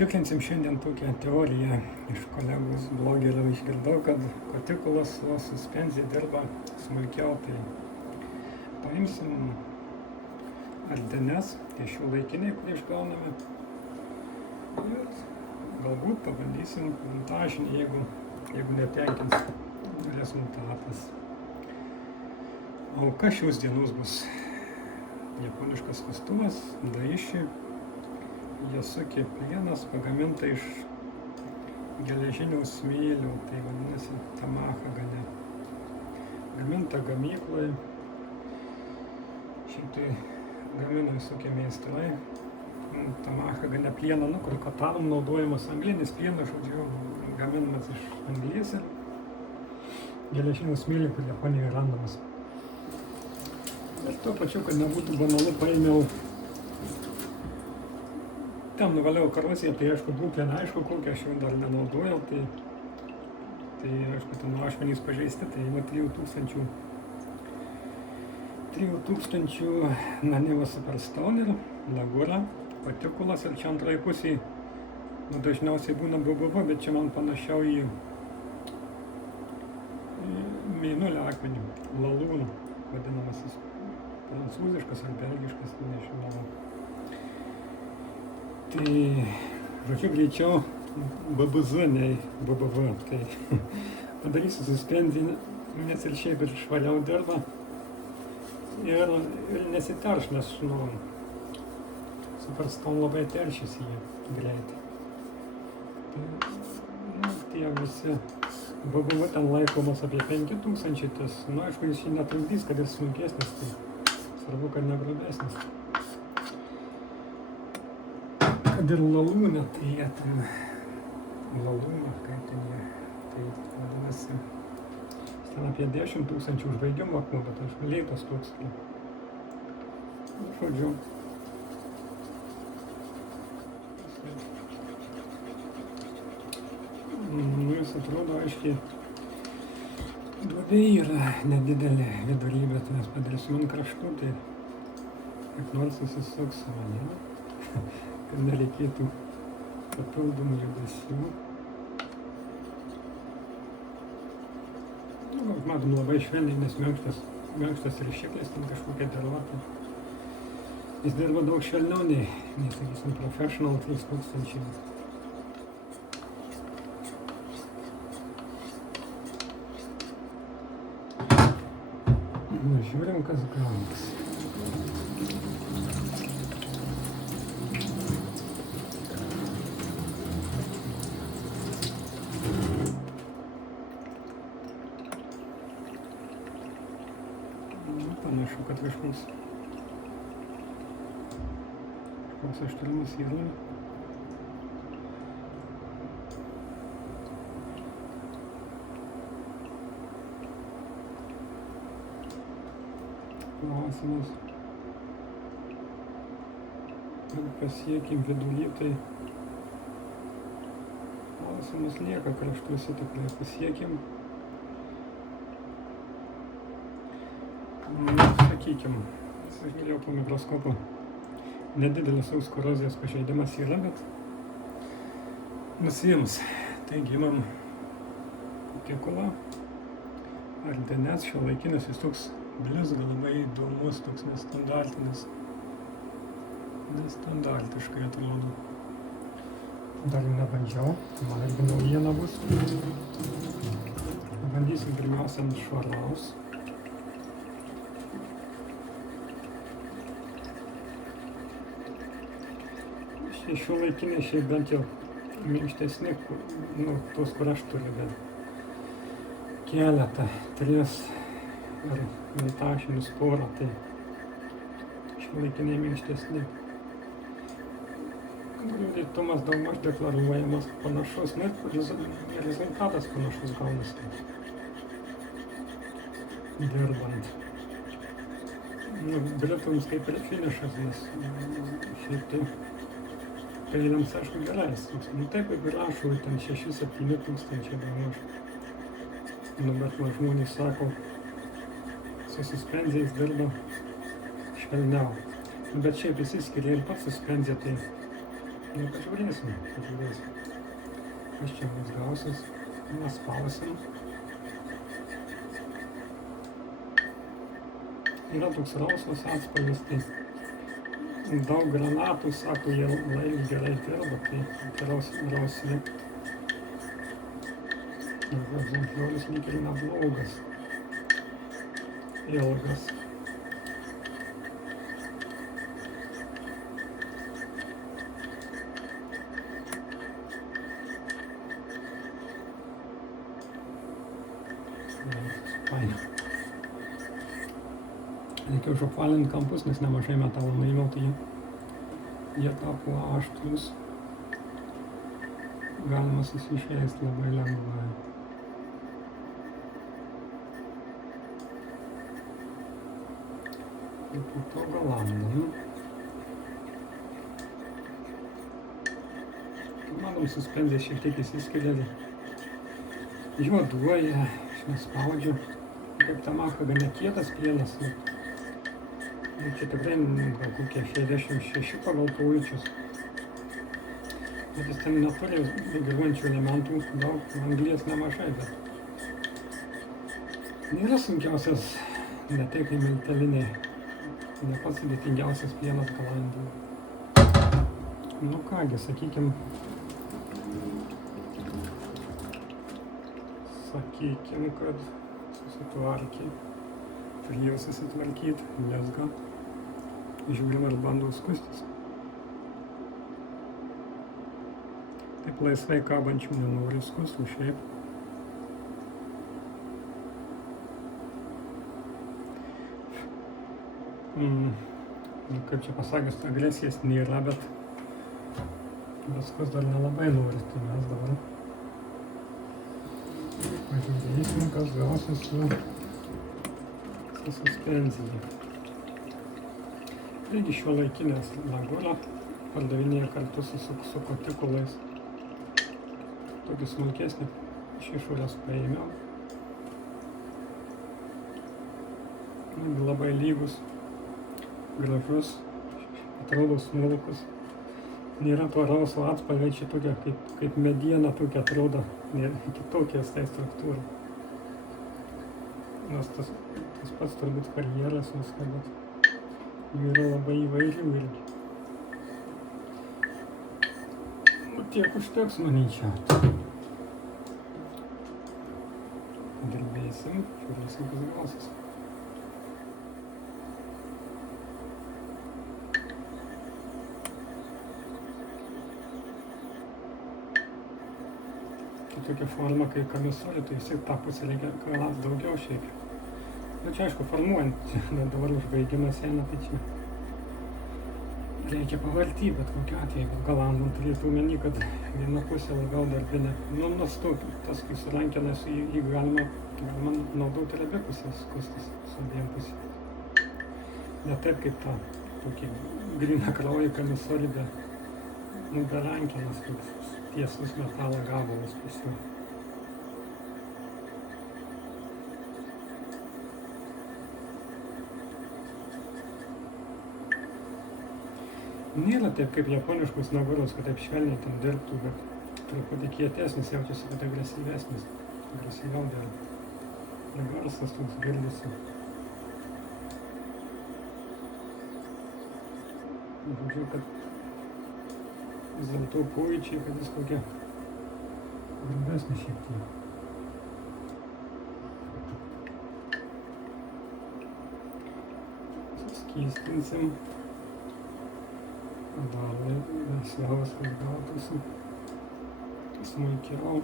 Patikrinsim šiandien tokią teoriją iš kolegos blogerio išgirdau, kad kutikulas su suspenzija dirba smulkiau. Tai paimsim ardenes, tai šiuolaikiniai, kurį išgauname. Ir galbūt pabandysim montažinį, jeigu netenkins rezultatas. O kas šios dienos bus? Japoniškas kastuvas, daiši, Yasuki plienas pagaminta iš geležinio smėlio, tai vadinasi Tamaha gane. Gaminta gamykloje, šitai gamina visokie meistrai. Tamaha gane plieną, kur katarom naudojamas anglinis plienas, žodžiu, gaminamas iš anglies ir geležinio smėlio, kur Japonijoje randamas. Ir tuo pačiu, kad nebūtų banalu, paėmiau, ten nuvaliau korozija, tai aišku, būklė neaišku, kokią aš jau dar nenaudojau, tai aišku, ten ašmenys pažeisti, tai va 3000 Naniva Superstone ir Lagura, patikulas ir čia antrai pusėje, dažniausiai būna BBV, bet čia man panašiau į mėnulio akmenį, lalūną, vadinamasis prancūziškas ar belgiškas, nežinau. Tai, žodžiu, greičiau BBZ, nei BBV, tai padarysiu suspenzijį, nes ir šiaip ir švariau dirba ir nesiterš, nes, Superstone labai teršiasi jį greitai. Tai, tie visi BBV ten laikomas apie 5000, tas, aišku, jis jį netrukdys, kad jis smulkesnis, tai svarbu, kad negrubesnis. Kad ir lalūnė, tai jie ten, lalūnė, kaip ten jie, tai vadinasi, ten apie 10 000 žvaigždžių akmuo, bet aš lėtas toks. Žodžiu. Jis atrodo aiškiai, duobė yra nedidelė vidury, bet mes padarysim ant kraštų, tai kaip nors susisuks savo, kad nereikėtų papildomų judesių. Matom, labai švelniai, nes minkštas rišiklis, ten kažkokia dirva. Jis dirba daug švelniau nei sakysim, Professional 3000. Žiūrim, kas gaunas. Panašu, kad kažkoks aštrumas yra. Klausimas, ar pasiekim vidury, tai klausimas lieka kraštuose, tikrai pasiekim. Sakykim, žiūrėjau po mikroskopu, nedidelis korozijos pažeidimas yra, bet nusiims. Taigi imam kutikulą, ardenes, šiuolaikinis, jis toks blizga, labai įdomus, toks nestandartinis, nestandartiškai atrodo. Dar nebandžiau, man irgi naujiena bus. Bandysim pirmiausia ant švaraus. Šiuolaikiniai šiaip bent jau minkštesni, tos, kur aš turiu, bet keletą, 3 ir vitašinius porą, tai šiuolaikiniai minkštesni. Greitumas daugmaž deklaruojamas panašus, net rezultatas panašus gaunasi dirbant. Britams kaip ir finišas, nes šiaip tai kailiams, aišku, gerais. Taip kaip ir rašo, ten 6-7 tūkstančiai daugmaž. Bet man žmonės sako, su suspenzijais dirba švelniau. Bet šiaip išsiskiria ir pats suspenzija, tai Nu, pažiūrėsim. Kas čia mums gausis. Mes spausim. Yra toks rausvas atspalvis, tai daug granatų, sako, jie laimi gerai dirba, tai rausvi. Egzempliorius lyg ir neblogas. Ilgas. Faina. Reikia užapvalinti kampus, nes nemažai metalo nuėmiau, tai jie tapo aštrus. Galima susišveisti labai lengvai. Ir po to galandam. Manom, suspendė šiek tiek įsiskiria. Juoduoja, aš nespaudžiu. Kaip Tamaha gana kietas plienas. Ir čia tikrai gal kokie 66 pagal pojūčius. Bet jis ten neturi gyvuojančių elementų, daug anglies nemažai, bet nėra sunkiausias, ne taip kaip miltelinė, ne pats sudėtingiausias plienas galandijai. Nu kągi, sakykim, kad susitvarkė, turėjau susitvarkyti, lezga, žiūrim ir bandau skustis. Taip laisvai kabančių nenoriu skusti, šiaip. Kaip čia pasakius, agresijos nėra, bet skus dar nelabai nori, tai mes dabar pažiūrėsim, kas gausis su suspenzija. Taigi šiuolaikinės Laguna pardavinėja kartu su kotikulais. Tokį smulkesnį iš išorės paėmiau. Labai lygus, gražus, atrodo smulkus. Nėra to rausvo atspalviai, čia tokia kaip mediena, tokia atrodo, kitokia tai struktūra. Nes tas pats turbūt karjeras viską, bet jų yra labai įvairių irgi. Nu, tiek užteks, manyčiau. Padirbėsim, žiūrėsim, kas gausis. Tokia forma, kai kamisolė, tai vis tiek tą pusę reikia kalats daugiau šiaip. Bet čia aišku, formuojant, dabar užbaigimas eina, tai čia reikia pavartyti, bet kokiu atveju galandant turėtų omeny, kad viena pusė labiau darbinė. Nu, tas, kai surankinas, jį galima naudoti ir abi pusės skustis su abiem pusėm. Ne taip kaip ta tokia gryna krauja kamisolė, be rankinas, kaip tiesus metalo gabalas pusiau. Nėra taip kaip japoniškus naguros, kad taip švelniai ten dirbtų, bet truputį kietesnis, jaučiasi, kad agresyvesnis. Agresyviau dirba. Ir garsas toks girdisi. Žodžiu, kad vis dėlto pojūčiai, kad jis kokia grubesnė šiek tiek. Suskystinsim. Dar laisviausias, kad gautųsi smulkiau.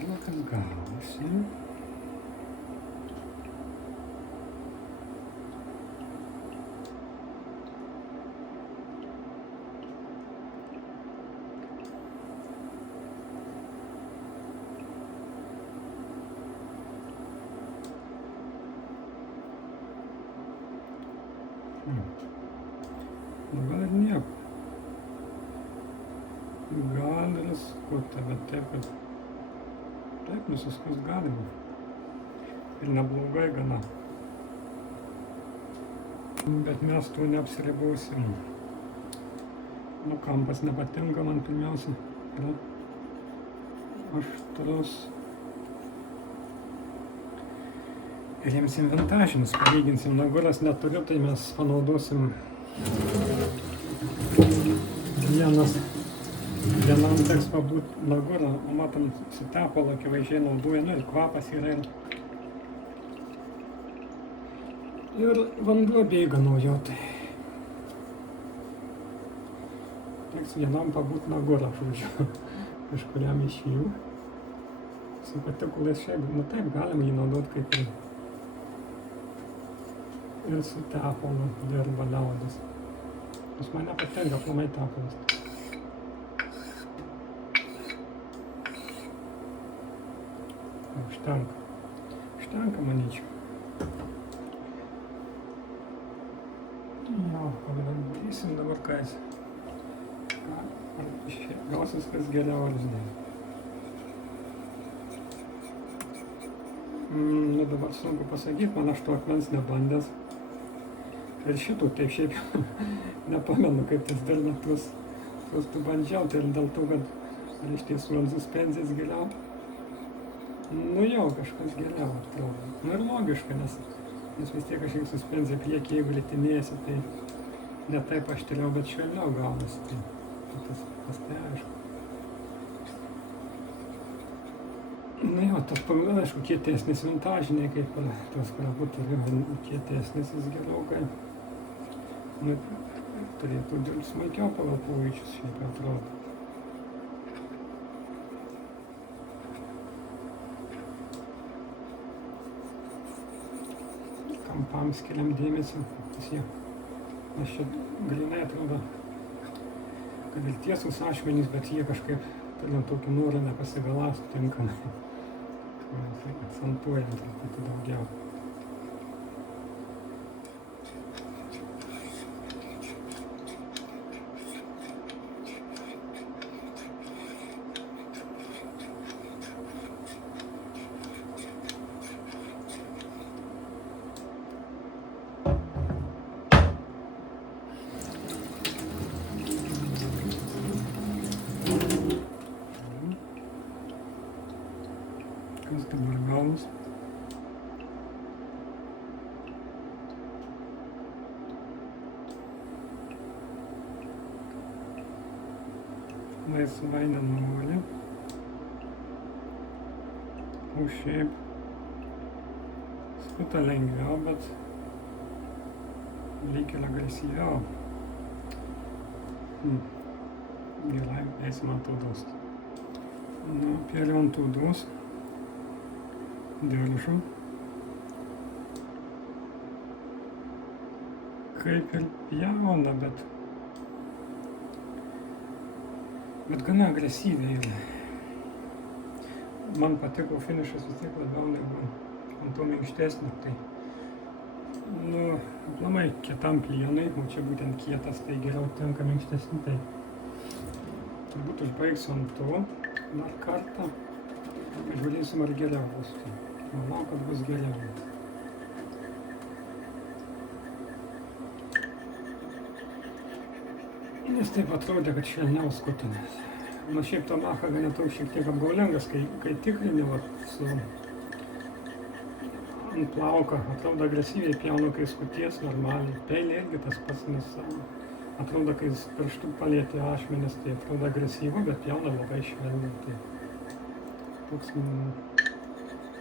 Žiūrėjau, kas gavosi. nusiskutę, bet taip, kad taip nusiskust galima. Ir neblogai gana. Bet mes tuo neapsiribosim. Nu, kampas nepatinka man pirmiausia. Yra aštrus. Ir imsim vintažinius, palyginsim. Naguras neturiu, tai mes panaudosim vienam teks pabūt nagurą, o matom, su tepalo akivaizdžiai naudoja, nu ir kvapas yra. Ir vanduo bėga nuo jo, tai teks vienam pabūt nagurą, žodžiu, kažkuriam iš jų. Su patikulais šiaip, nu taip, galim jį naudot kaip ir su tepalo dirba liaudis. Nes man nepatinka aplamai tepalas. Užtenka, manyčiau. Jo, pagrandysim dabar kais. Gausis kas geriau ar žinai. Nu dabar sunku pasakyti, man aš to akmens nebandęs. Ir šitų taip šiaip nepamenu, kaip tas dėl metus tu bandžiau, tai dėl to, kad iš tiesų ant suspenzijas giliau. Nu jau, kažkas geriau atrodo. Nu ir logiška, nes vis tiek kažkiek suspenzija priekį, jeigu litinėsi, tai ne taip aštriau, bet švelniau gaunasi. Tai tas tai aišku. Nu jo, tas pagal, aišku, kietesnis vintažiniai, kaip tas, kurio būtų kietesnis, jis gerokai. Nu, turėtų smulkiau pagal pojūčius šiaip atrodo. Kampams skiriam dėmesį, nes čia grinai atrodo, kad ir tiesus ašmenys, bet jie kažkaip turint tokį norą nepasigalastų tinkamai. Tai akcentuojam truputį daugiau. Kas dabar gaus? Laisvai nenuvali. O šiaip skuta lengviau, bet lyg ir agresyviau. Gerai, eisim ant odos. Nu, pėliau ant odos. Diržų. Kaip ir pjauna, bet gana agresyviai yra. Man patiko finišas vis tiek labiau negu ant to minkštesnio. Tai, nu, aplamai kietam plienui, o čia būtent kietas, tai geriau tenka minkštesnį. Tai turbūt užbaigsiu ant to dar kartą. Žiūrėsim, ar geriau bus. Manau, kad bus geriau. Nes taip atrodė, kad švelniau skutinės. Nu, šiaip to macha ganėtau šiek tiek apgaulingas, kai tikrini su ant plauko. Atrodo agresyviai pjauna, kai skuties normaliai. Peilė irgi tas pats, nes atrodo, kai pirštų palietė ašmenis, tai atrodo agresyvu, bet pjauna labai švelniai. Tai toks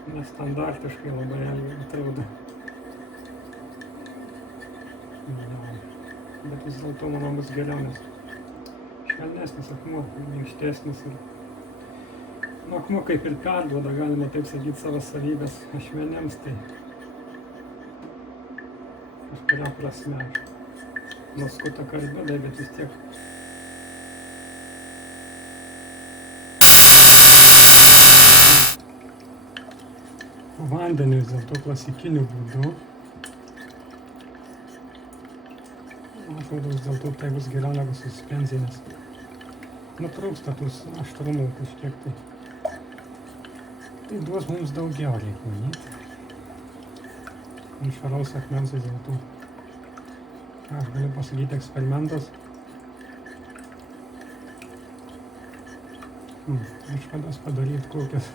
nestandartiškai labai atrodo. Bet vis dėlto, manau, bus geriau, nes švelnesnis akmuo, minkštesnis ir akmuo kaip ir perduoda, galima taip sakyti, savo savybės ašmenėms, tai kažkuria prasme nuo skuto karbidai, bet vis tiek vandeniu vis dėlto klasikiniu būdu. Atrodo, vis dėlto tai bus geriau negu suspenzija, nes nutrūksta tus aštrumų kažkiek tai. Tai duos mums daugiau reikia manyti. Ant švaraus akmens vis dėlto. Aš galiu pasakyti eksperimentas. Išvadas padaryti kokias.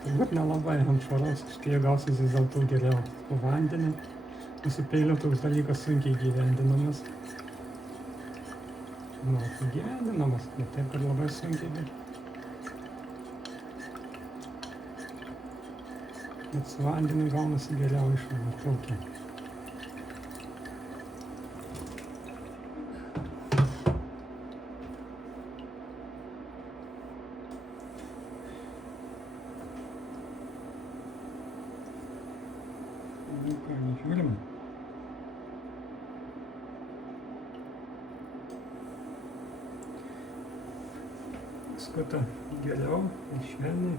Turbūt nelabai ant švaraus, šitie gausis vis dėlto geriau. Po vandenį. Su peiliu toks dalykas sunkiai gyvendinamas. Tai gyvendinamas, bet taip ir labai sunkiai. Bet su vandeniu gaunasi geriau išvada tokia. Ką, žiūrim. Skuta geriau, švelniai.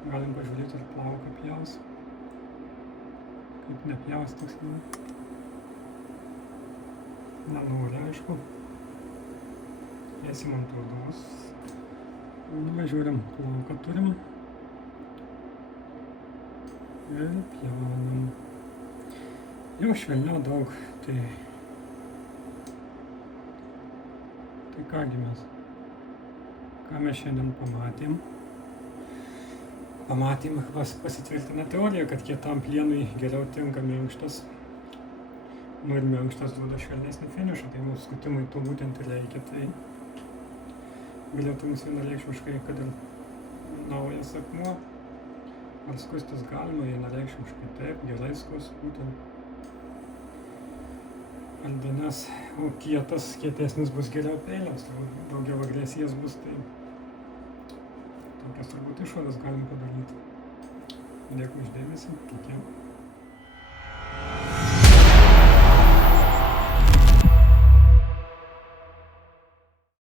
Galim pažiūrėti, ar plauką pjaus. Kaip nepjaus tiksliai. Nenori, aišku. Eisim ant odos. Žiūrim, plauką turim. Ir pjaunam. Jau švelniau daug. Tai kągi mes. Ką mes šiandien pamatėm? Pamatėm, pasitvirtina teorija, kad kietam plienui geriau tinka minkštas. Ir minkštas duoda švelnesnį finišą, tai mūsų skutimui to būtent ir reikia. Tai galėtų mums vienareikšmiškai, kad ir naujas akmuo, ar skustis galima, vienareikšmiškai taip, gerai skus būtent. Aldenes, o kietesnis bus geriau peiliams, daugiau agresijos bus, tai tokias turbūt išvadas galim padaryti. Dėkui už dėmesį. Iki.